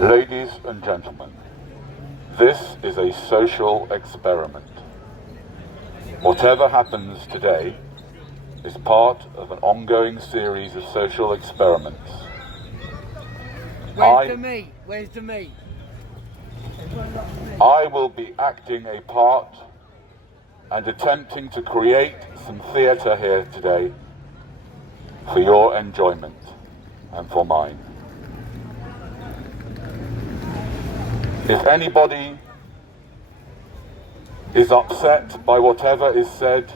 Ladies and gentlemen, this is a social experiment. Whatever happens today is part of an ongoing series of social experiments. Where's the meat? Where's the meat? I will be acting a part and attempting to create some theatre here today for your enjoyment and for mine. If anybody is upset by whatever is said,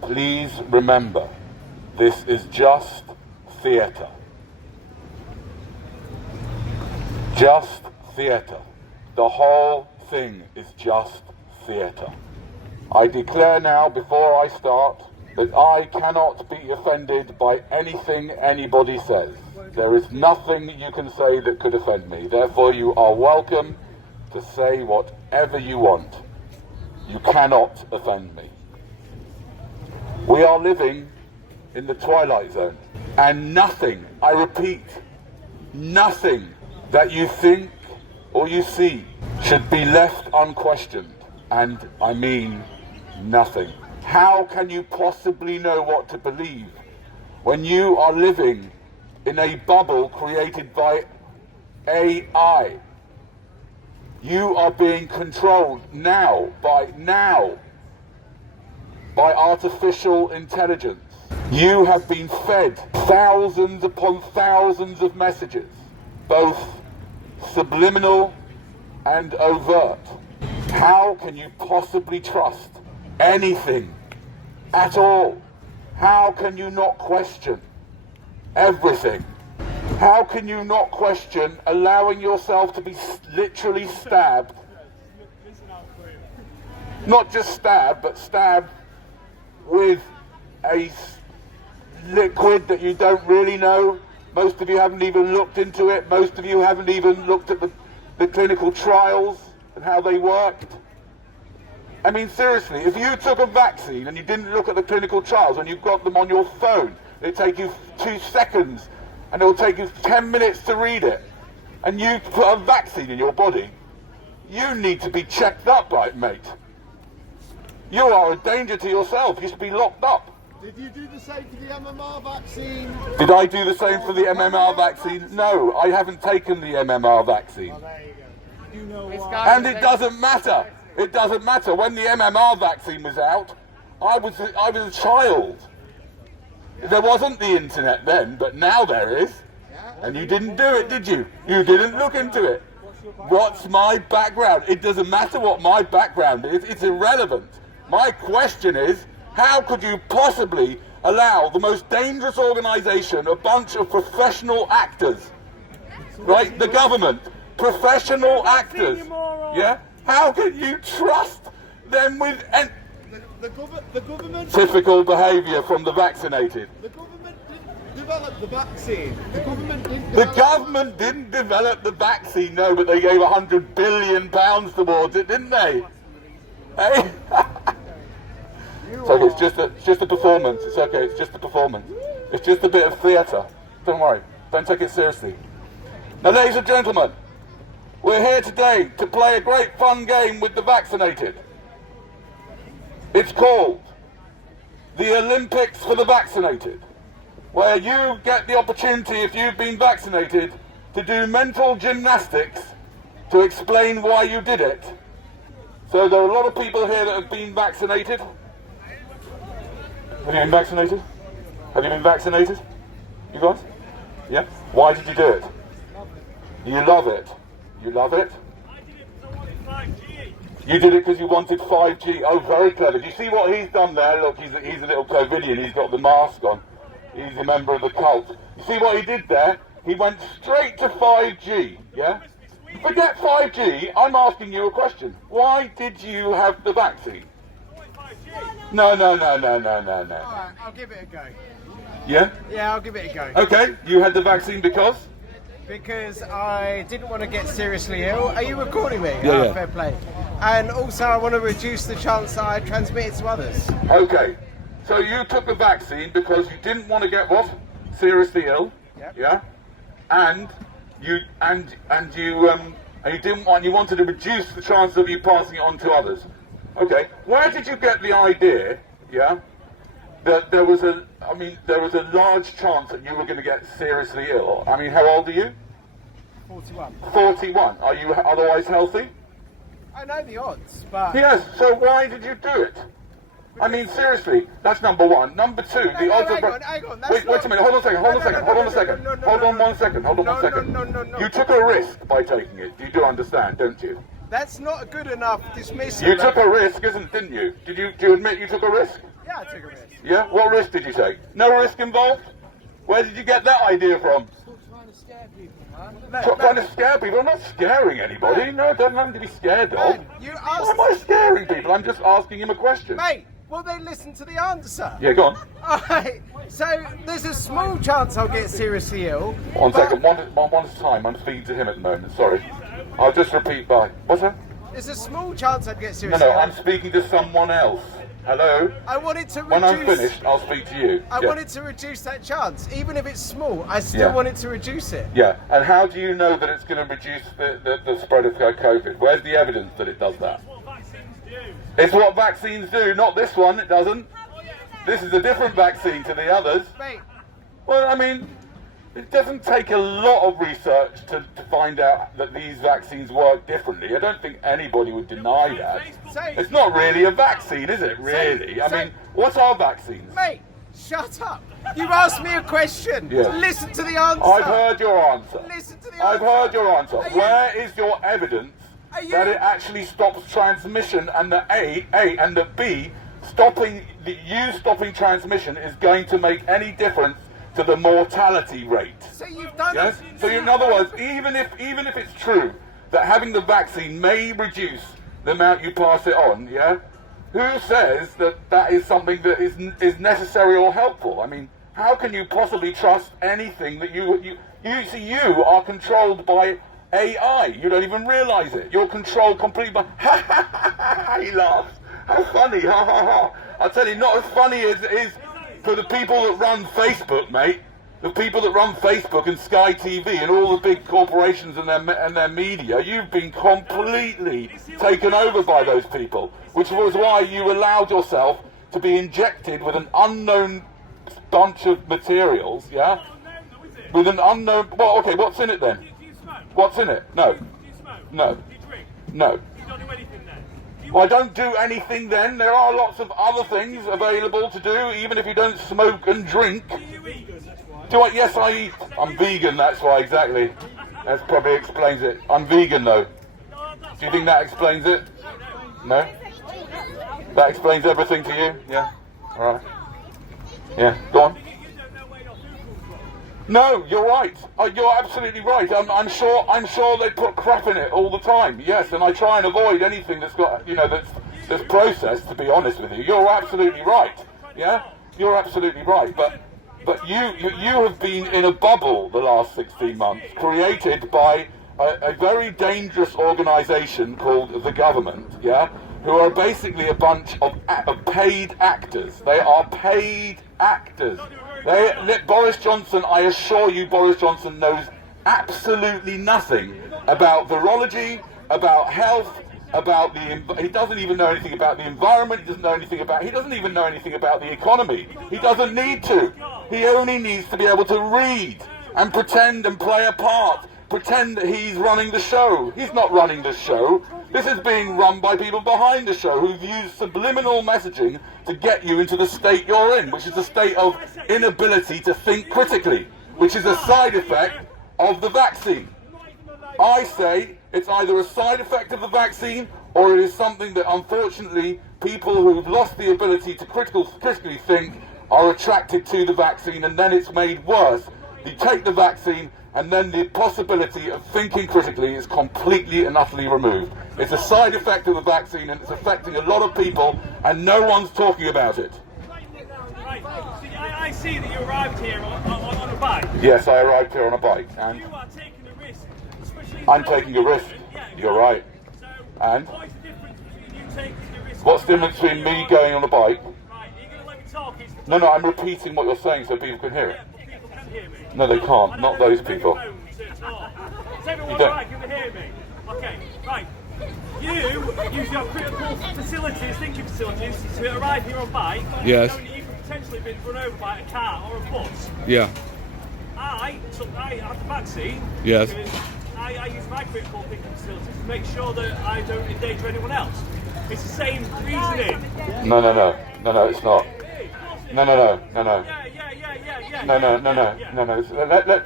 please remember, this is just theatre. Just theatre. The whole thing is just theatre. I declare now, before I start, that I cannot be offended by anything anybody says. There is nothing you can say that could offend me. Therefore, you are welcome to say whatever you want. You cannot offend me. We are living in the twilight zone, and nothing, I repeat, nothing that you think or you see should be left unquestioned, and I mean nothing. How can you possibly know what to believe when you are living in a bubble created by AI? You are being controlled now by artificial intelligence. You have been fed thousands upon thousands of messages, both subliminal and overt. How can you possibly trust anything at all? How can you not question everything? How can you not question allowing yourself to be literally stabbed? Not just stabbed, but stabbed with a liquid that you don't really know. Most of you haven't even looked into it. Most of you haven't even looked at the clinical trials and how they worked. I mean, seriously, if you took a vaccine and you didn't look at the clinical trials and you've got them on your phone, it'd take you 2 seconds and it'll take you 10 minutes to read it, and you put a vaccine in your body, you need to be checked up, right, mate? You are a danger to yourself. You should be locked up. Did you do the same for the MMR vaccine? Did I do the same for the MMR vaccine? No, I haven't taken the MMR vaccine. Oh, there you go. You know And it doesn't matter. It doesn't matter. When the MMR vaccine was out, I was a child. There wasn't the internet then, but now there is. And you didn't do it, did you? You didn't look into it. What's my background? It doesn't matter what my background is. It's irrelevant. My question is, how could you possibly allow the most dangerous organization, a bunch of professional actors, right? The government, professional actors, yeah? How can you trust them with the government? Typical behaviour from the vaccinated. The government didn't develop the vaccine. The government didn't develop the vaccine, no, but they gave £100 billion towards it, didn't they? Hey? It's okay, it's just a performance. It's okay, it's just a performance. It's just a bit of theatre. Don't worry, don't take it seriously. Now, ladies and gentlemen, we're here today to play a great fun game with the vaccinated. It's called the Olympics for the Vaccinated, where you get the opportunity, if you've been vaccinated, to do mental gymnastics to explain why you did it. So there are a lot of people here that have been vaccinated. Have you been vaccinated? Have you been vaccinated? You guys? Yeah? Why did you do it? You love it. You love it? I did it because I wanted 5G. You did it because you wanted 5G. Oh, very clever. Do you see what he's done there? Look, he's a little COVIDian. He's got the mask on. He's a member of the cult. You see what he did there? He went straight to 5G, yeah? Forget 5G. I'm asking you a question. Why did you have the vaccine? No. Alright, I'll give it a go. Yeah? Yeah, I'll give it a go. Okay, you had the vaccine because? Because I didn't want to get seriously ill. Are you recording me? Yeah. Fair play. And also I want to reduce the chance that I transmit it to others. Okay, so you took the vaccine because you didn't want to get what? Seriously ill? Yep. Yeah? And you didn't want, you wanted to reduce the chance of you passing it on to others. Okay, where did you get the idea, yeah, that there was a large chance that you were going to get seriously ill? I mean, how old are you? 41. 41. Are you otherwise healthy? I know the odds, but... Yes, so why did you do it? I mean, seriously, that's number one. Number two, the odds are... Hang on, wait a minute, hold on a second, hold on one second. You took a risk by taking it. You do understand, don't you? That's not good enough dismissal. You took a risk, didn't you? Do you admit you took a risk? Yeah, I took a risk. Yeah? What risk did you take? No risk involved? Where did you get that idea from? Trying to scare people, Trying to scare people? I'm not scaring anybody. No, I don't have nothing to be scared of. Man, you asked... Why am I scaring people? I'm just asking him a question. Mate, will they listen to the answer? Yeah, go on. Alright, so there's a small chance I'll get seriously ill. One second, one at a time. I'm feeding to him at the moment, sorry. I'll just repeat back. What's that? There's a small chance I'd get No, seriously ill. I'm speaking to someone else. Hello? I wanted to reduce... When I'm finished, I'll speak to you. I wanted to reduce that chance. Even if it's small, I still Yeah. wanted to reduce it. Yeah, and how do you know that it's going to reduce the spread of COVID? Where's the evidence that it does that? That's what vaccines do. It's what vaccines do, not this one, it doesn't. This is a different vaccine to the others. Mate, Well, I mean, it doesn't take a lot of research to find out that these vaccines work differently. I don't think anybody would deny that. It's not really a vaccine, is it, really? I mean, what are vaccines? mate, shut up. You asked me a question. Yeah. Listen to the answer. I've heard your answer. Listen to the answer. I've heard your answer. Are you- Where is your evidence Are you- that it actually stops transmission, and the A and the B, stopping transmission is going to make any difference to the mortality rate? So you've done Yes. it. So in other words, even if it's true that having the vaccine may reduce the amount you pass it on, yeah, who says that that is something that is necessary or helpful? I mean, how can you possibly trust anything that you see? You are controlled by AI. You don't even realise it. You're controlled completely by. He laughs. How funny! Ha ha ha! I tell you, not as funny as it is for the people that run Facebook, mate. The people that run Facebook and Sky TV and all the big corporations and their media, you've been completely taken over by those people, which was why you allowed yourself to be injected with an unknown bunch of materials, yeah? With an unknown... Well, okay, what's in it then? Do you smoke? What's in it? No. Do you smoke? No. Do you drink? No. You don't do anything then? Do you Well, I don't do anything then. There are lots of other things available to do, even if you don't smoke and drink. Do you eat? Do I? Yes, I eat. I'm vegan, that's why, exactly. That probably explains it. I'm vegan, though. Do you think that explains it? No? That explains everything to you? Yeah? Alright. Yeah, go on. You don't know where your food comes from. No, you're right. You're absolutely right. I'm sure they put crap in it all the time. Yes, and I try and avoid anything that's got, that's processed, to be honest with you. You're absolutely right. Yeah? You're absolutely right. But you have been in a bubble the last 16 months, created by a very dangerous organisation called the government, yeah, who are basically a bunch of paid actors. They are paid actors. Boris Johnson, I assure you, Boris Johnson knows absolutely nothing about virology, about health, he doesn't even know anything about the environment, he doesn't even know anything about the economy. He doesn't need to. He only needs to be able to read and pretend and play a part. Pretend that he's running the show. He's not running the show. This is being run by people behind the show who've used subliminal messaging to get you into the state you're in, which is a state of inability to think critically, which is a side effect of the vaccine. I say it's either a side effect of the vaccine or it is something that unfortunately people who've lost the ability to critically think are attracted to the vaccine, and then it's made worse. You take the vaccine and then the possibility of thinking critically is completely and utterly removed. It's a side effect of the vaccine and it's affecting a lot of people and no one's talking about it. Right. So I see that you arrived here on a bike. Yes, I arrived here on a bike and You are taking a risk. Especially I'm taking a risk. Yeah, You're right. So, And? what is the difference between you taking a risk? What's the difference between me going on a bike? Right, are you going to let me talk? No, I'm repeating what you're saying so people can hear it. People can hear me. No, they can't. Not those people. Phones to talk. Is everyone You don't- alright? Can they hear me? Okay, right. You use your critical facilities, thinking facilities, to arrive here on bike. Yes. Knowing that you could potentially been run over by a car or a bus. Yeah. I had the vaccine. Yes. Because I use my critical thinking facilities to make sure that I don't endanger anyone else. It's the same reasoning. No, it's not. No. Yeah. No.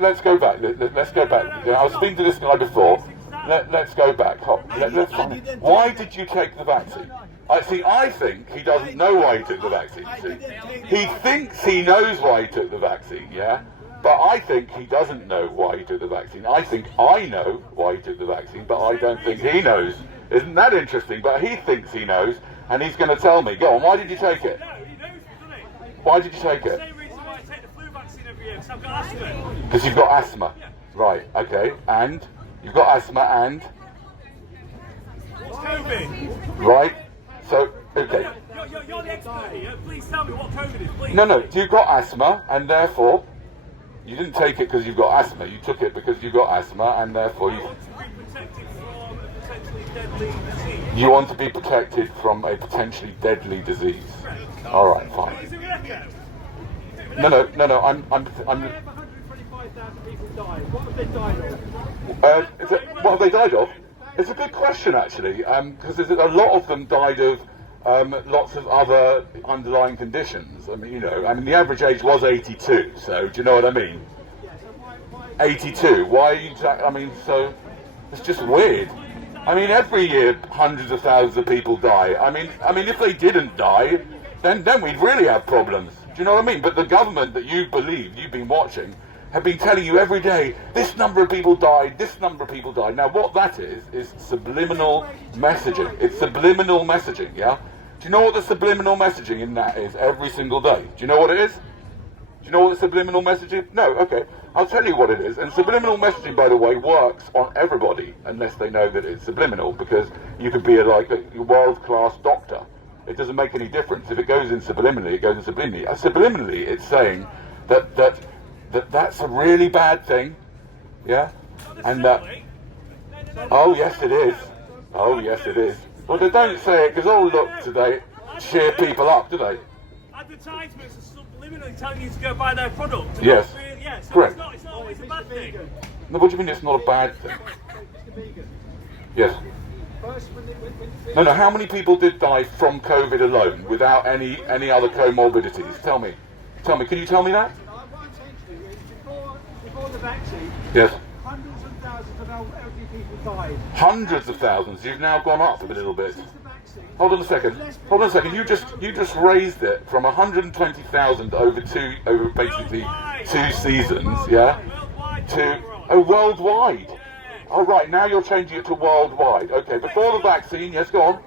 Let's go back. Let's go back. I was speaking to this guy before. Let's go back. Let's find it. Why did you take the vaccine? I think he doesn't know why he took the vaccine. See? He thinks he knows why he took the vaccine, yeah? But I think he doesn't know why he took the vaccine. I think I know why he took the vaccine, but I don't think he knows. Isn't that interesting? But he thinks he knows, and he's going to tell me. Go on, why did you take it? No, he knows, doesn't he? Why did you take The it? same reason why I take the flu vaccine every year, because I've got asthma. Because you've got asthma. Right, okay. And? You've got asthma and? What's COVID? Right. So, okay. You're the expert here. Please tell me what COVID is, please. No, you've got asthma, and therefore, you didn't take it because you've got asthma. You took it because you've got asthma, and therefore I want to be protected from a potentially deadly disease. you want to be protected from a potentially deadly disease. All right, fine. Is it an echo? No. I'm. 125,000 people died. What have they died of? What have they died of? It's a good question, actually, because a lot of them died of lots of other underlying conditions. I mean, the average age was 82. So, do you know what I mean? 82. Why are you? So it's just weird. I mean, every year hundreds of thousands of people die. I mean, if they didn't die, then we'd really have problems. Do you know what I mean? But the government that you believe you've been watching have been telling you every day, this number of people died, this number of people died. Now, what that is subliminal messaging. It's subliminal messaging, yeah? Do you know what the subliminal messaging in that is every single day? Do you know what it is? Do you know what the subliminal messaging is? No, okay. I'll tell you what it is. And subliminal messaging, by the way, works on everybody unless they know that it's subliminal, because you could be a world-class doctor. It doesn't make any difference. If it goes in subliminally, it goes in subliminally. Subliminally, it's saying that's a really bad thing, yeah? And that... Oh, yes, it is. Oh, yes, it is. Well, they don't say it because, look, today, cheer people up, do they? Advertisements are subliminally telling you to go buy their product. Yes. So Correct. It's not always a bad thing. No, what do you mean it's not a bad thing? Yes. No, how many people did die from COVID alone without any other comorbidities? Tell me. Can you tell me that? Before the vaccine, Yes. hundreds of thousands of elderly people died. Hundreds of thousands. You've now gone up a little bit. Since the vaccine, Hold on a second. You just raised it from 120,000 over basically 2 seasons, yeah, to worldwide. Oh right, now you're changing it to worldwide. Okay, before the vaccine, yes, go on.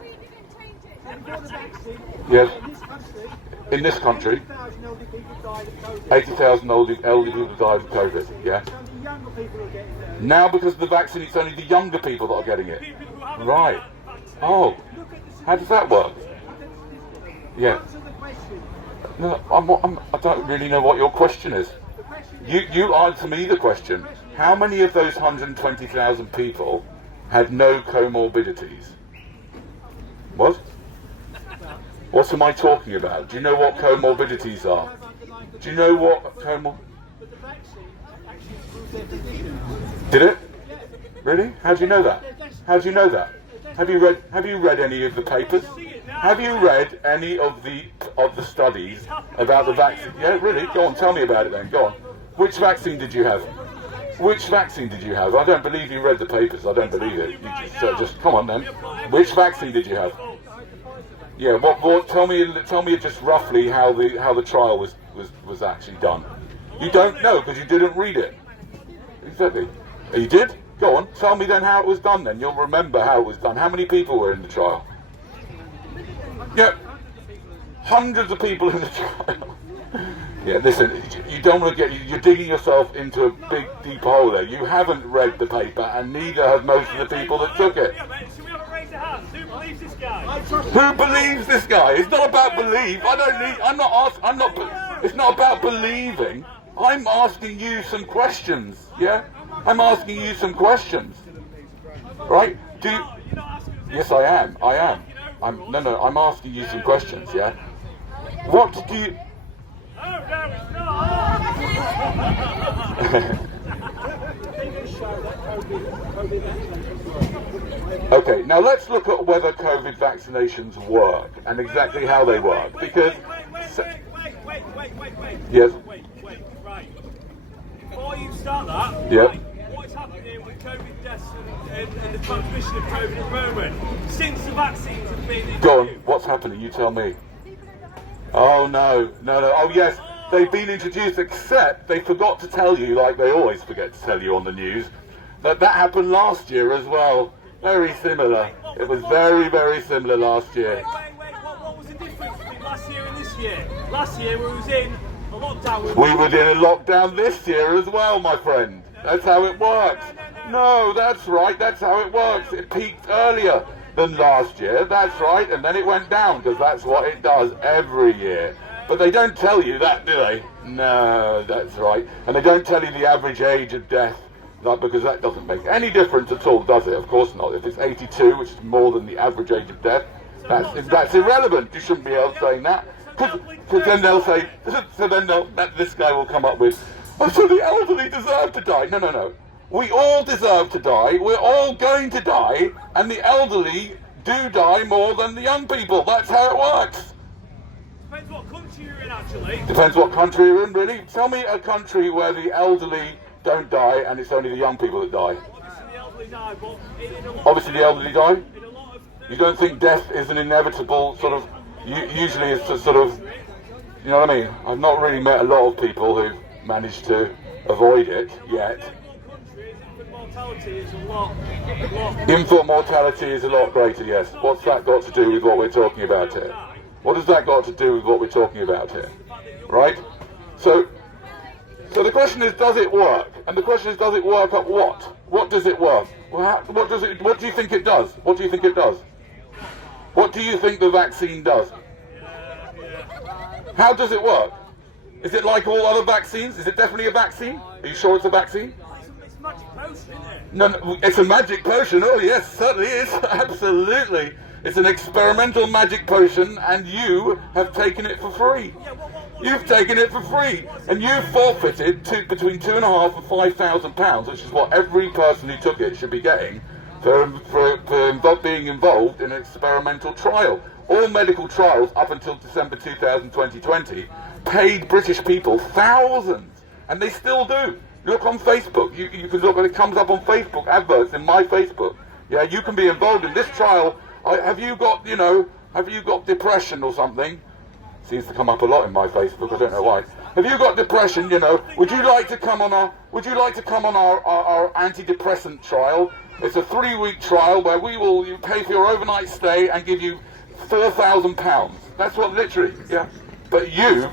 before the vaccine, Yes. in this country, In this country, 80,000 elderly people died of COVID. 80,000 elderly people died of COVID. Yeah. It's only younger people who are getting there. Now because of the vaccine, it's only the younger people that are getting it. People who haven't Right. got that vaccine. Oh, how does that work? Yeah. Answer the question. No, I don't really know what your question is. The question is, You answer me the question. How many of those 120,000 people had no comorbidities? What? What am I talking about? Do you know what comorbidities are? Do you know what but the vaccine actually improved their condition. Did it? Really? How do you know that? How do you know that? Have you read any of the papers? Have you read any of the studies about the vaccine? Yeah, really? Go on, tell me about it then. Go on. Which vaccine did you have? Which vaccine did you have? I don't believe you read the papers. I don't believe it. You just come on then. Which vaccine did you have? Yeah. What? Tell me just roughly how the trial was actually done. You don't know because you didn't read it. Exactly. You did? Go on. Tell me then how it was done. Then you'll remember how it was done. How many people were in the trial? Yeah. Hundreds of people in the trial. Yeah, listen, you don't want to you're digging yourself into a big, deep hole there. You haven't read the paper, and neither have most of the people that took it. Yeah, mate, so we have a raise of hands. Who believes this guy? Who believes this guy? It's not about belief. It's not about believing. I'm asking you some questions, yeah? I'm asking you some questions, right? Do you, You're not asking us yes, I am. No, I'm asking you some questions, yeah? What do you... Oh, no, it's not! Okay, now let's look at whether COVID vaccinations work and exactly how they work, because... Wait. Yes? Wait, right. Before you start that, Yep. right, what's happening with COVID deaths and the transmission of COVID at the moment, since the vaccines have been introduced? Go on, what's happening? You tell me. Oh, no. Oh, yes, they've been introduced, except they forgot to tell you, like they always forget to tell you on the news, that happened last year as well. Very similar. It was very, very similar last year. Wait, what was the difference between last year and this year? Last year we was in a lockdown. We were in a lockdown this year as well, my friend. That's how it works. No, that's right, that's how it works. It peaked earlier than last year, that's right, and then it went down, because that's what it does every year. But they don't tell you that, do they? No, that's right. And they don't tell you the average age of death, because that doesn't make any difference at all, does it? Of course not. If it's 82, which is more than the average age of death, that's irrelevant. You shouldn't be able to say that. Because then they'll say, this guy will come up with, oh, so the elderly deserve to die. No. We all deserve to die. We're all going to die, and the elderly do die more than the young people. That's how it works. Depends what country you're in, actually. Depends what country you're in, really. Tell me a country where the elderly don't die and it's only the young people that die. Obviously the elderly die, but in a lot Obviously the elderly die? in a lot of... You don't think death is an inevitable sort of... Usually it's a sort of... You know what I mean? I've not really met a lot of people who've managed to avoid it yet. Infant mortality is a lot greater, yes. What's that got to do with what we're talking about here? What has that got to do with what we're talking about here? Right? So the question is, does it work? And the question is, does it work at what? What does it work? What do you think it does? What do you think it does? What do you think the vaccine does? How does it work? Is it like all other vaccines? Is it definitely a vaccine? Are you sure it's a vaccine? It's a magic potion, isn't it? No, it's a magic potion. Oh yes, certainly is. Absolutely. It's an experimental magic potion, and you have taken it for free. You've taken it for free, and you've forfeited between £2,500 and £5,000, which is what every person who took it should be getting for being involved in an experimental trial. All medical trials up until December 2020 paid British people thousands, and they still do. Look on Facebook. You can look when it comes up on Facebook, adverts in my Facebook. Yeah, you can be involved in this trial. Have you got depression or something? Seems to come up a lot in my Facebook. I don't know why. Have you got depression? Would you like to come on our antidepressant trial? It's a 3-week trial where you pay for your overnight stay and give you £4,000. That's what literally. Yeah. But you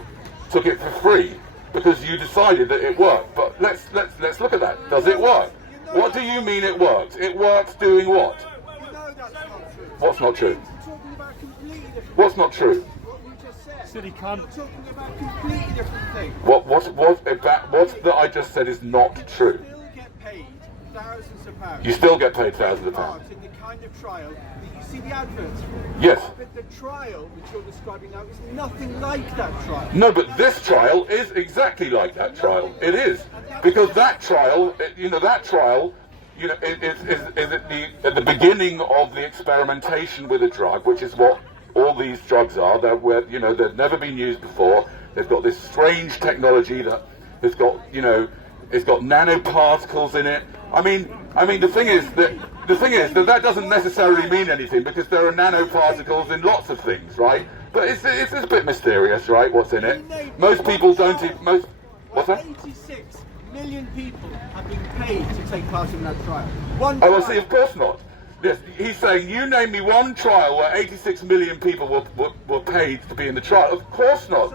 took it for free because you decided that it worked. But let's look at that. Does it work? What do you mean it works? It works doing what? What's not true? What's not true? Said he can't. You're talking about completely different things. What that I just said is not true. You still get paid thousands of pounds. You still get paid thousands of pounds. In the kind of trial that you see the adverts for. Yes. But the trial which you're describing now is nothing like that trial. No, but this trial is exactly like that trial. It is. Because that trial, is at the beginning of the experimentation with a drug, which is what all these drugs are. They've never been used before. They've got this strange technology that has got, it's got nanoparticles in it. I mean, the thing is that doesn't necessarily mean anything, because there are nanoparticles in lots of things, right? But it's a bit mysterious, right? What's in it? Most people don't. What's that? 86 million people have been paid to take part in that trial. See, of course not. Yes, he's saying, you name me one trial where 86 million people were paid to be in the trial. Of course not.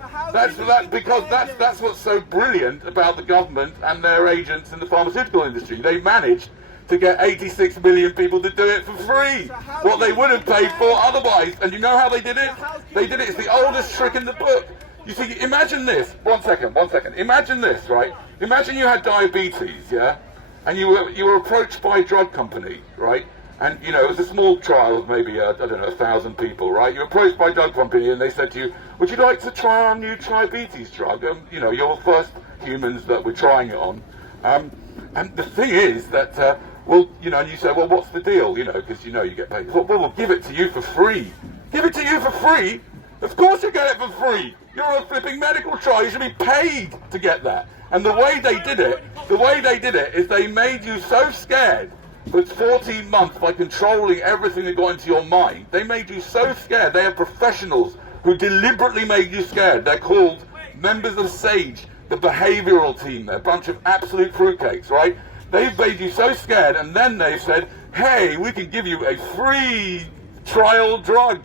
Because that's what's so brilliant about the government and their agents in the pharmaceutical industry. They managed to get 86 million people to do it for free. What they would have paid for otherwise. And you know how they did it? They did it. It's the oldest trick in the book. You see, imagine this. One second. Imagine this, right? Imagine you had diabetes, yeah? and you were approached by a drug company, right? And you know, it was a small trial of maybe I don't know, 1,000 people, right? You're approached by a drug company, and they said to you, "Would you like to try our new diabetes drug? You know, you're the first humans that we're trying it on." And the thing is that, well, you know, and you say, "Well, what's the deal?" You know, because you know you get paid. Well, we'll give it to you for free. Give it to you for free? Of course you get it for free. You're a flipping medical trial. You should be paid to get that. And the way they did it is they made you so scared for 14 months by controlling everything that got into your mind. They made you so scared. They are professionals who deliberately made you scared. They're called members of SAGE, the behavioural team. They're a bunch of absolute fruitcakes, right? They've made you so scared, and then they've said, "Hey, we can give you a free trial drug."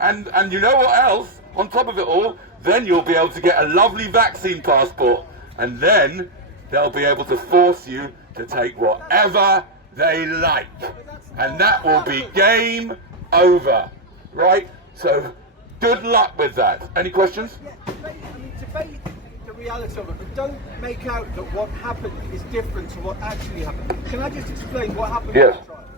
And you know what else? On top of it all, then you'll be able to get a lovely vaccine passport. And then they'll be able to force you to take whatever they like. And that will be game over. Right? So, good luck with that. Any questions? Yeah, debate the reality of it, but don't make out that what happened is different to what actually happened. Can I just explain what happened Yes. with the trials?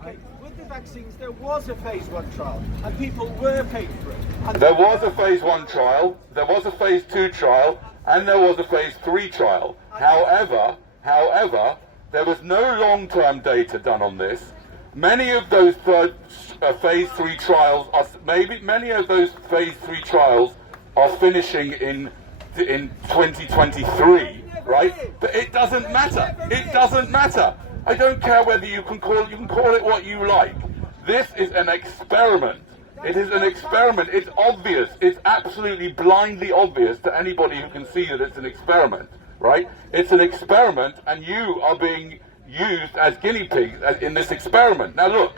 Okay, with the vaccines, there was a phase 1 trial, and people were paid for it. And There was a phase 1 trial, there was a phase 2 trial, and there was a phase 3 trial. However, there was no long-term data done on this. Many of those phase 3 trials are finishing in 2023, right? But it doesn't matter. It doesn't matter. I don't care whether you can call it what you like. This is an experiment. It is an experiment. It's obvious. It's absolutely blindly obvious to anybody who can see that it's an experiment, right? It's an experiment, and you are being used as guinea pigs in this experiment. Now look,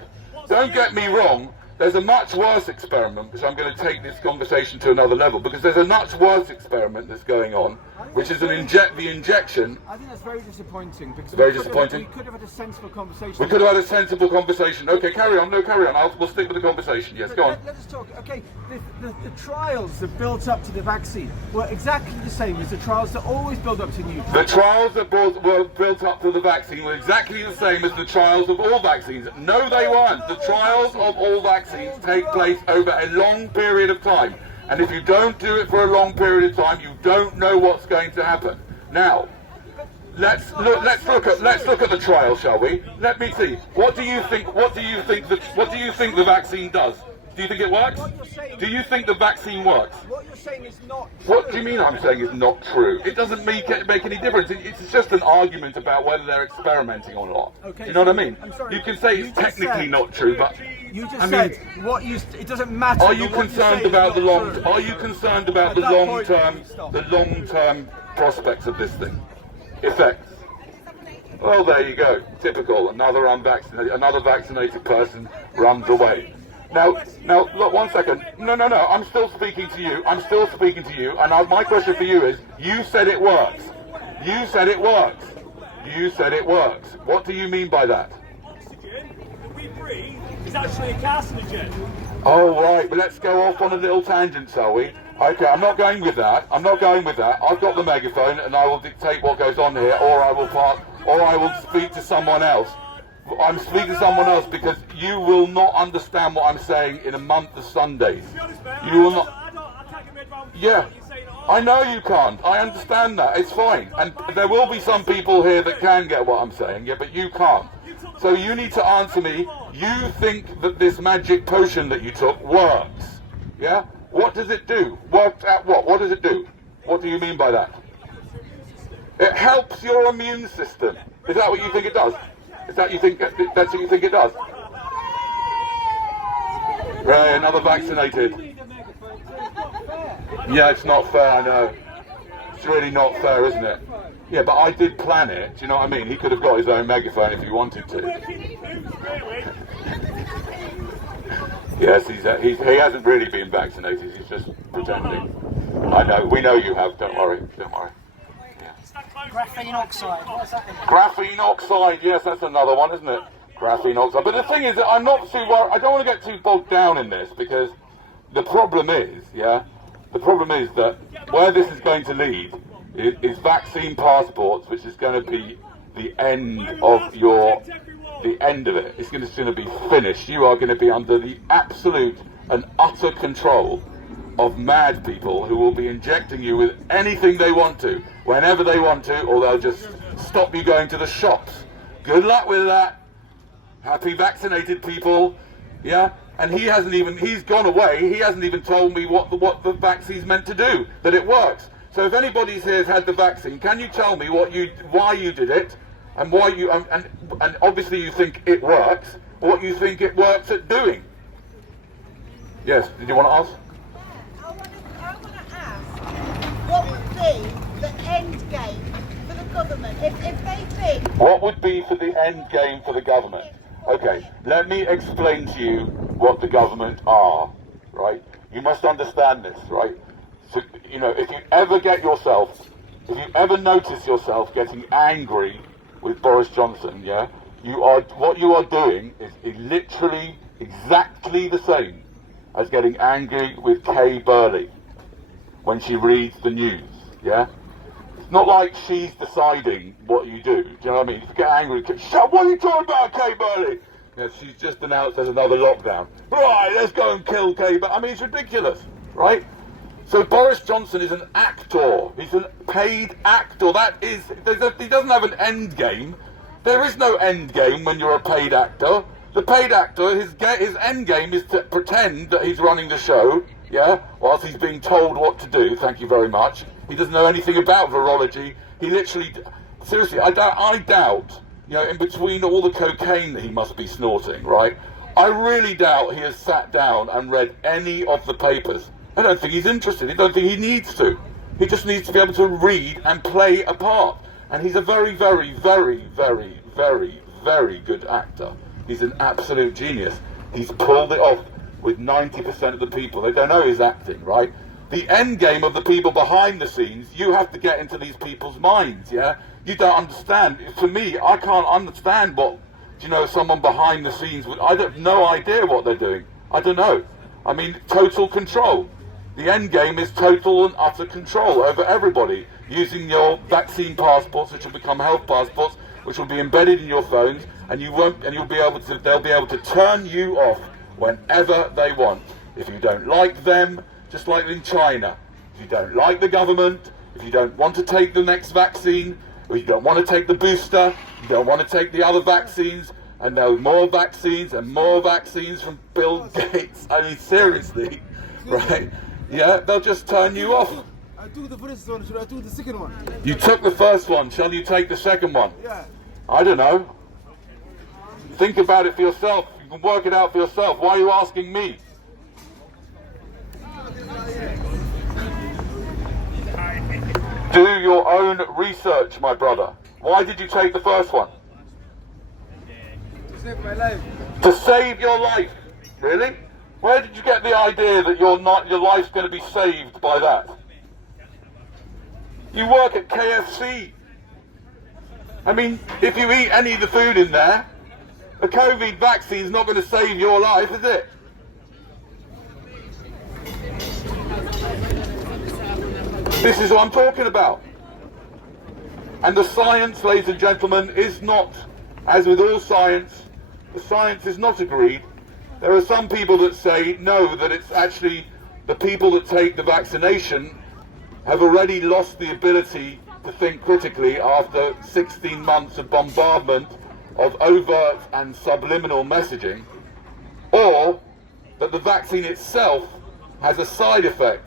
don't get me wrong, there's a much worse experiment, because I'm going to take this conversation to another level, because there's a much worse experiment that's going on, which is the injection. I think that's very disappointing. Because Very disappointing. We could have had a sensible conversation. We could have had a sensible conversation. Okay, carry on. No, carry on. We'll stick with the conversation. Yes, go on. Let us talk. Okay, the trials that built up to the vaccine were exactly the same as the trials that always build up to new drugs. The trials that were built up to the vaccine were exactly the same as the trials of all vaccines. No, they weren't. The trials of all vaccines take place over a long period of time. And if you don't do it for a long period of time, you don't know what's going to happen. Now, let's look at the trial, shall we? Let me see. What do you think the vaccine does? Do you think it works? Do you think the vaccine works? What you're saying is not true. What do you mean I'm saying is not true? It doesn't make any difference. It's just an argument about whether they're experimenting or not. Okay, you know what I mean? I'm sorry, you can say you it's just technically said- not true, but You just I said mean, it doesn't matter. are you but what you're concerned saying about is the not long? true. Are you concerned about At the that long point, term, stop. the long term prospects of this thing? Effects. Well, there you go. Typical. Another vaccinated person runs away. Now, look, 1 second. No. I'm still speaking to you. And my question for you is: you said it works. You said it works. You said it works. What do you mean by that? Oxygen that we breathe is actually a carcinogen. Oh, right, but let's go off on a little tangent, shall we? Okay, I'm not going with that. I've got the megaphone, and I will dictate what goes on here, or I will speak to someone else. I'm speaking to someone else because you will not understand what I'm saying in a month of Sundays. To be honest, mate, You will not. I can't get my head around Yeah, what you're saying at all. I know you can't. I understand that. It's fine. And there will be some people here that can get what I'm saying, yeah, but you can't. So you need to answer me. You think that this magic potion that you took works, yeah? What does it do? Worked at what? What does it do? What do you mean by that? It helps your immune system. Is that what you think it does? Is that that's what you think it does? Right, another vaccinated. Yeah, it's not fair, I know. It's really not fair, isn't it? Yeah, but I did plan it, do you know what I mean? He could have got his own megaphone if he wanted to. Yes, he hasn't really been vaccinated, he's just pretending. I know, we know you have, don't worry. Graphene oxide, what's that in? Graphene oxide, yes, that's another one, isn't it? Graphene oxide. But the thing is that I'm not too worried, I don't want to get too bogged down in this, because the problem is that where this is going to lead is vaccine passports, which is going to be the end of the end of it. It's going to be finished. You are going to be under the absolute and utter control of mad people who will be injecting you with anything they want to, whenever they want to, or they'll just stop you going to the shops. Good luck with that. Happy vaccinated people. Yeah? And he's gone away, he hasn't even told me what the vaccine's meant to do, that it works. So if anybody here has had the vaccine, can you tell me why you did it, and why you, and obviously you think it works, what you think it works at doing? Yes, did you want to ask? I want to ask, what would be the end game for the government? If they think... What would be for the end game for the government? Okay, let me explain to you what the government are, right? You must understand this, right? So, you know, if you ever notice yourself getting angry with Boris Johnson, yeah, what you are doing is literally exactly the same as getting angry with Kay Burley when she reads the news, yeah? It's not like she's deciding what you do. Do you know what I mean? If you get angry, shut, what are you talking about, Kay Burley? Yeah, she's just announced there's another lockdown. Right, let's go and kill Kay Burley. I mean, it's ridiculous, right? So Boris Johnson is an actor. He's a paid actor. He doesn't have an end game. There is no end game when you're a paid actor. The paid actor, his end game is to pretend that he's running the show, yeah, whilst he's being told what to do. Thank you very much. He doesn't know anything about virology. He literally, seriously, I doubt, you know, in between all the cocaine that he must be snorting, right? I really doubt he has sat down and read any of the papers. I don't think he's interested. I don't think he needs to. He just needs to be able to read and play a part. And he's a very, very, very, very, very, very good actor. He's an absolute genius. He's pulled it off with 90% of the people. They don't know he's acting, right? The end game of the people behind the scenes, you have to get into these people's minds, yeah? You don't understand. For me, I can't understand what, you know, someone behind the scenes would, I have no idea what they're doing. I don't know. I mean, total control. The end game is total and utter control over everybody, using your vaccine passports, which will become health passports, which will be embedded in your phones, and they'll be able to turn you off whenever they want. If you don't like them, just like in China, if you don't like the government, if you don't want to take the next vaccine, or you don't want to take the booster, you don't want to take the other vaccines, and there are more vaccines from Bill Gates. I mean, seriously, right? Yeah, they'll just turn you off. I took the first one, should I do the second one? You took the first one, shall you take the second one? Yeah. I don't know. Think about it for yourself. You can work it out for yourself. Why are you asking me? Do your own research, my brother. Why did you take the first one? To save my life. To save your life? Really? Where did you get the idea that your life's going to be saved by that? You work at KFC. I mean, if you eat any of the food in there, a COVID vaccine's not going to save your life, is it? This is what I'm talking about. And the science, ladies and gentlemen, is not, as with all science, the science is not agreed. There are some people that say, no, that it's actually the people that take the vaccination have already lost the ability to think critically after 16 months of bombardment of overt and subliminal messaging, or that the vaccine itself has a side effect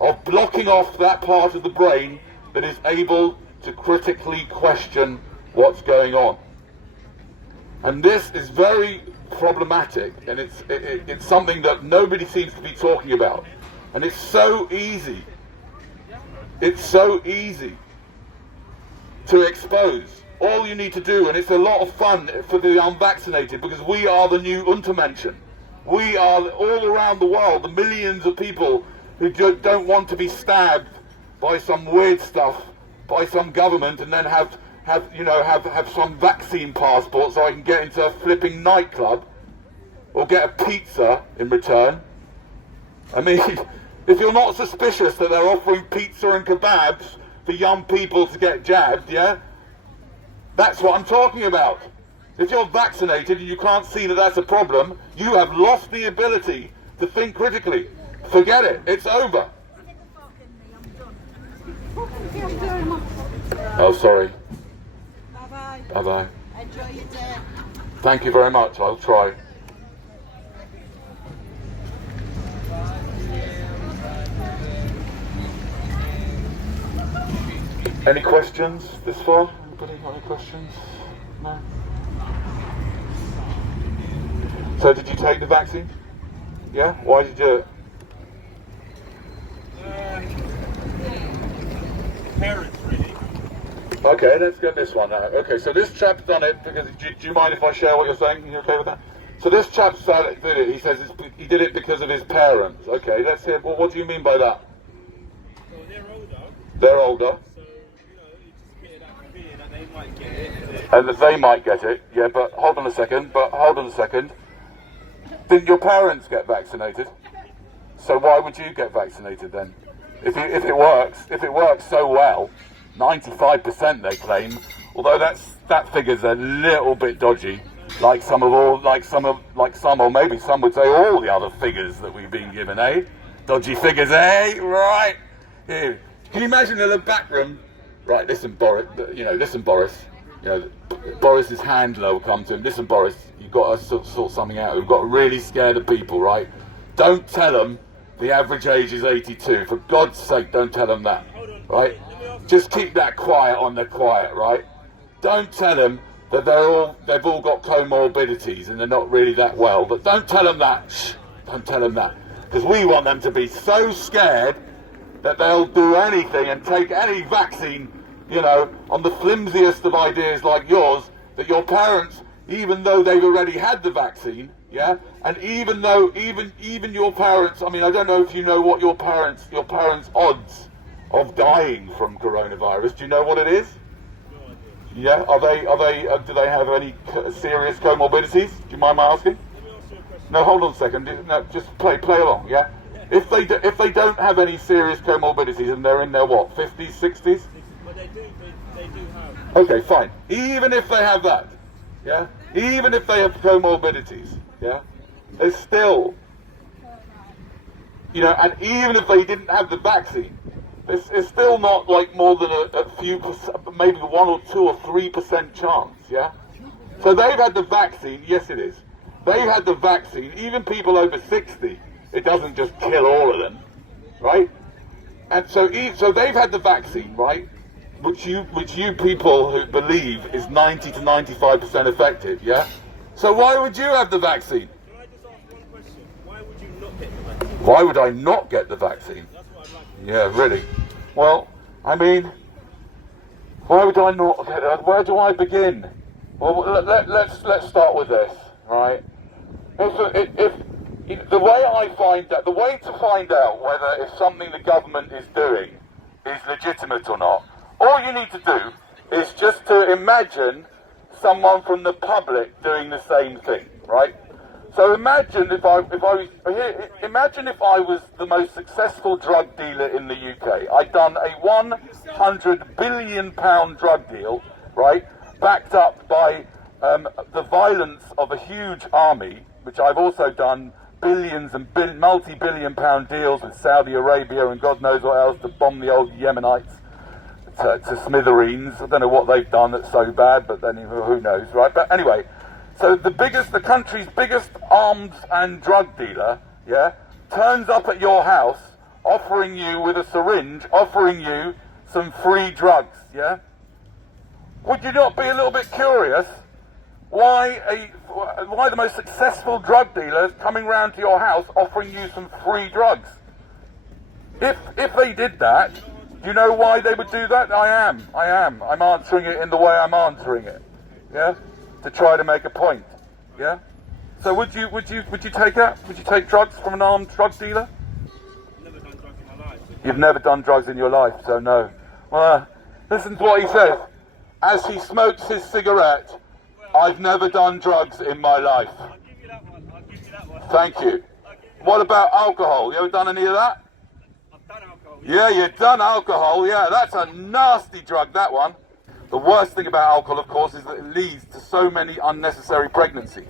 of blocking off that part of the brain that is able to critically question what's going on. And this is very problematic, and it's something that nobody seems to be talking about. And it's so easy. It's so easy to expose. All you need to do, and it's a lot of fun for the unvaccinated, because we are the new Untermenschen. We are all around the world, the millions of people who don't want to be stabbed by some weird stuff, by some government, and then have some vaccine passport so I can get into a flipping nightclub or get a pizza in return. I mean, if you're not suspicious that they're offering pizza and kebabs for young people to get jabbed, yeah, That's what I'm talking about. If you're vaccinated and you can't see that that's a problem, you have lost the ability to think critically. Forget it. It's over. Oh, sorry. Bye-bye. Bye-bye. Enjoy your day. Thank you very much. I'll try. Any questions this far? Anybody got any questions? No? So did you take the vaccine? Yeah? Why did you do it? Parents, really. Okay, let's get this one out. Okay, so this chap's done it because... Do you mind if I share what you're saying? Are you okay with that? So this chap did it. He says he did it because of his parents. Okay, let's hear... Well, what do you mean by that? Well, they're older. They're older. So, you just get that feeling that they might get it. And that they might get it. Yeah, but hold on a second. Didn't your parents get vaccinated? So why would you get vaccinated then? If it works so well, 95% they claim, although that figure's a little bit dodgy, like some or maybe some would say all the other figures that we've been given, eh? Dodgy figures, eh? Right. Here. Can you imagine in the back room? Right, listen, Boris. Boris's handler will come to him. Listen, Boris, you've got to sort something out. We've got really scared of people, right? Don't tell them the average age is 82. For God's sake, don't tell them that, right? Just keep that quiet on the quiet, right? Don't tell them that they've all got comorbidities and they're not really that well. But don't tell them that. Shh, don't tell them that. Because we want them to be so scared that they'll do anything and take any vaccine, on the flimsiest of ideas like yours, that your parents, even though they've already had the vaccine, yeah, and even though even your parents, I mean, I don't know if you know what your parents' odds of dying from coronavirus. Do you know what it is? Yeah, do they have any serious comorbidities? Do you mind my asking? No, hold on a second. No, just play along. Yeah. If they don't have any serious comorbidities and they're in their what, 50s, 60s? But they do have. Okay, fine. Even if they have that, yeah. Even if they have comorbidities, yeah, there's still, and even if they didn't have the vaccine, it's still not like more than a few percent, maybe 1 or 2 or 3% chance, yeah. So they've had the vaccine. Yes, it is. They've had the vaccine. Even people over 60. It doesn't just kill all of them, right? And so they've had the vaccine, right? Which you people who believe is 90 to 95% effective, yeah? So why would you have the vaccine? Can I just ask one question? Why would you not get the vaccine? Why would I not get the vaccine? That's what I'd like. Yeah, really. Well, I mean, why would I not get it? Where do I begin? Well, let's start with this, right? The way to find out whether if something the government is doing is legitimate or not, all you need to do is just to imagine someone from the public doing the same thing, right? So imagine if I was the most successful drug dealer in the UK. I'd done a £100 billion drug deal, right, backed up by the violence of a huge army, which I've also done billions and multi-billion pound deals with Saudi Arabia and God knows what else to bomb the old Yemenites to smithereens. I don't know what they've done that's so bad, but then who knows, right? But anyway, so the country's biggest arms and drug dealer, yeah, turns up at your house offering you with a syringe, offering you some free drugs, yeah? Would you not be a little bit curious why the most successful drug dealer is coming round to your house offering you some free drugs? If they did that, do you know why they would do that? I am. I'm answering it in the way I'm answering it. Yeah? To try to make a point. Yeah? So would you take that? Would you take drugs from an armed drug dealer? I've never done drugs in my life. You've never done drugs in your life, so no. Well, listen to what he says. As he smokes his cigarette, I've never done drugs in my life. I'll give you that one. Thank you. What about alcohol? You ever done any of that? I've done alcohol. Yeah, you've done alcohol. Yeah, that's a nasty drug, that one. The worst thing about alcohol, of course, is that it leads to so many unnecessary pregnancies.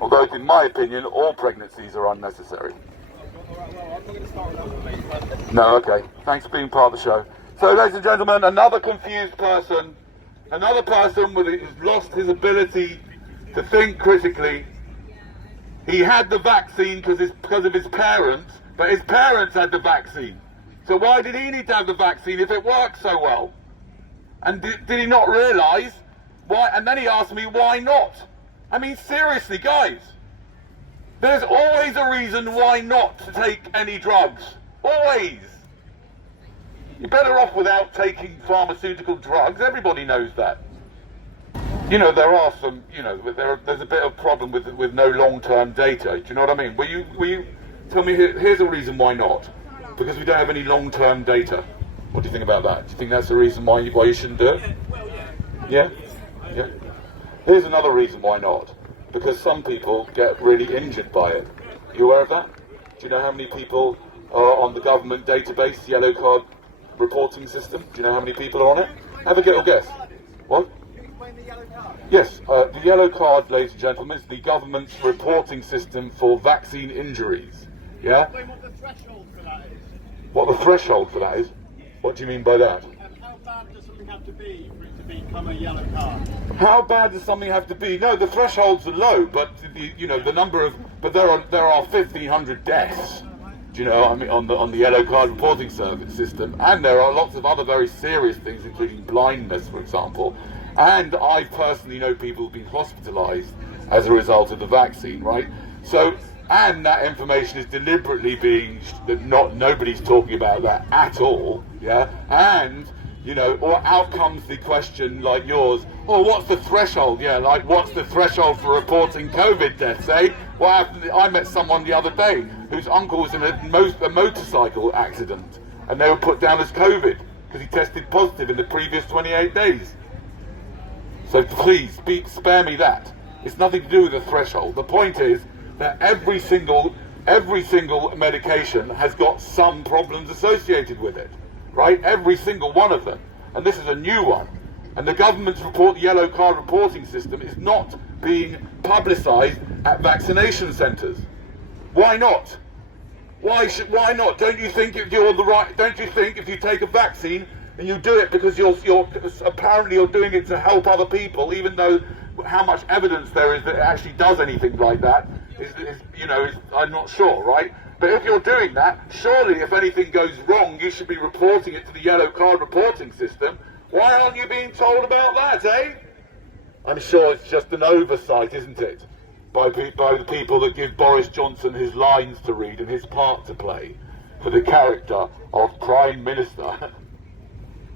Although, in my opinion, all pregnancies are unnecessary. No, okay. Thanks for being part of the show. So, ladies and gentlemen, another confused person, another person who's lost his ability to think critically. He had the vaccine because of his parents, but his parents had the vaccine. So why did he need to have the vaccine if it works so well? And did he not realise why? And then he asked me, why not? I mean, seriously, guys, there's always a reason why not to take any drugs. Always. You're better off without taking pharmaceutical drugs. Everybody knows that. You know, there are some, you know, there's a bit of problem with no long-term data. Do you know what I mean? Will you tell me, here's a reason why not? Because we don't have any long-term data. What do you think about that? Do you think that's the reason why you shouldn't do it? Yeah? Yeah? Here's another reason why not. Because some people get really injured by it. You aware of that? Do you know how many people are on the government database, yellow card reporting system? Do you know how many people are on it? Have a little guess. What? Yes, the yellow card, ladies and gentlemen, is the government's reporting system for vaccine injuries. Yeah? What the threshold for that is? What the threshold for that is? What do you mean by that? How bad does something have to be for it to become a yellow card? How bad does something have to be? No, the thresholds are low, but you know the number of, but there are 1,500 deaths. Do you know? I mean, on the yellow card reporting service system, and there are lots of other very serious things, including blindness, for example. And I personally know people who've been hospitalised as a result of the vaccine, right? So, and that information is deliberately being nobody's talking about that at all, yeah. And you know, or out comes the question like yours. Oh, what's the threshold? Yeah, like what's the threshold for reporting COVID deaths? Eh? Well, I met someone the other day whose uncle was in a motorcycle accident, and they were put down as COVID because he tested positive in the previous 28 days. So please, spare me that. It's nothing to do with the threshold. The point is that every single medication has got some problems associated with it, right? Every single one of them. And this is a new one. And the government's the yellow card reporting system is not being publicised at vaccination centres. Why not? Why not? Don't you think if you're the right? Don't you think if you take a vaccine and you do it because you're apparently you're doing it to help other people, even though how much evidence there is that it actually does anything like that is I'm not sure, right? But if you're doing that, surely if anything goes wrong, you should be reporting it to the yellow card reporting system. Why aren't you being told about that, eh? I'm sure it's just an oversight, isn't it? By the people that give Boris Johnson his lines to read and his part to play for the character of Prime Minister.